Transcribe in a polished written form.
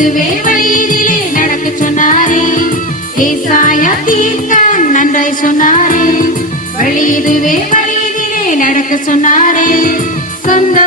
இதுவே வழியிலே நடக்க சொன்னாரே, ஏசாயா தீர்க்க நன்றாய் சொன்னாரே. வழி இதுவே வழியிலே நடக்க சொன்னாரே, சொந்த